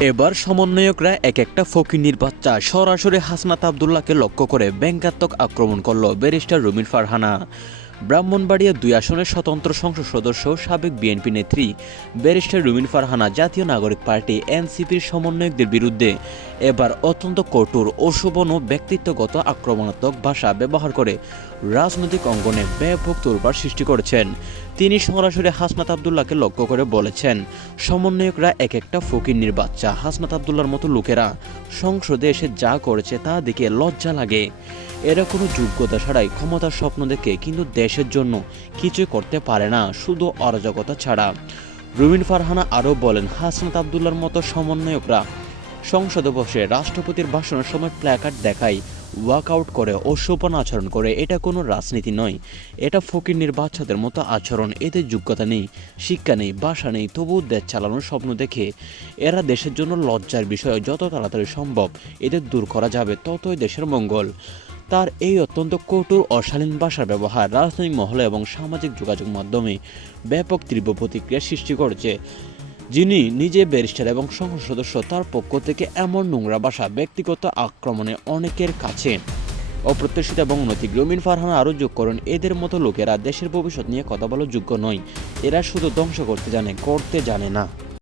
এবার সমন্বয়করা এক একটা ফকিন্নির বাচ্চা সরাসরি হাসনাত আবদুল্লাহকে লক্ষ্য করে ব্যঙ্গাত্মক আক্রমণ করল ব্যারিস্টার রুমিন ফারহানা। ব্রাহ্মণবাড়িয়া ২ আসনের স্বতন্ত্র সংসদ সদস্য সাবেক বিএনপি নেত্রী ব্যারিস্টার রুমিন ফারহানা জাতীয় নাগরিক পার্টি এনসিপির সমন্বয়কদের বিরুদ্ধে এবার অত্যন্ত কঠোর ও শোভন ও ব্যক্তিত্বগত আক্রমণাত্মক ভাষা ব্যবহার করে রাজনৈতিক অঙ্গনে ব্যাপক তোলপাড় সৃষ্টি করেছেন। তিনি সরাসরি হাসনাত আবদুল্লাহকে লক্ষ্য করে বলেছেন, সমন্বয়করা এক একটা ফকিন্নির বাচ্চা। হাসনাত আবদুল্লাহর মতো লোকেরা সংসদে এসে যা করেছে তা দেখে লজ্জা লাগে। এরা কোনো যোগ্যতা ছাড়াই ক্ষমতার স্বপ্ন দেখে কিন্তু দেশের জন্য কিছুই করতে পারে না, শুধু অরাজকতা ছাড়া। রুমিন ফারহানা আরও বলেন, হাসনাত আবদুল্লাহর মতো সমন্বয়করা সংসদে বসে রাষ্ট্রপতির ভাষণের সময় প্ল্যাকার্ড দেখায়, ওয়াকআউট করে ও শোভন আচরণ করে। এটা কোনো রাজনীতি নয়, এটা ফকিন্নির বাচ্চাদের মতো আচরণ। এতে যোগ্যতা নেই, শিক্ষা নেই, ভাষা নেই, তবুও দেশ চালানোর স্বপ্ন দেখে। এরা দেশের জন্য লজ্জার বিষয়। যত তাড়াতাড়ি সম্ভব এদের দূর করা যাবে ততই দেশের মঙ্গল। তার এই অত্যন্ত কঠোর অশালীন ভাষার ব্যবহার রাজনৈতিক মহলে এবং সামাজিক যোগাযোগ মাধ্যমে ব্যাপক তীব্র প্রতিক্রিয়া সৃষ্টি করেছে। যিনি নিজে ব্যারিস্টার এবং সংসদ সদস্য, তার পক্ষ থেকে এমন নোংরা ভাষা ব্যক্তিগত আক্রমণে অনেকের কাছে অপ্রত্যাশিত এবং অনৈতিক। রুমিন ফারহানা আরও যোগ করেন, এদের মতো লোকেরা দেশের ভবিষ্যৎ নিয়ে কথা বলার যোগ্য নয়। এরা শুধু ধ্বংস করতে জানে, করতে জানে না।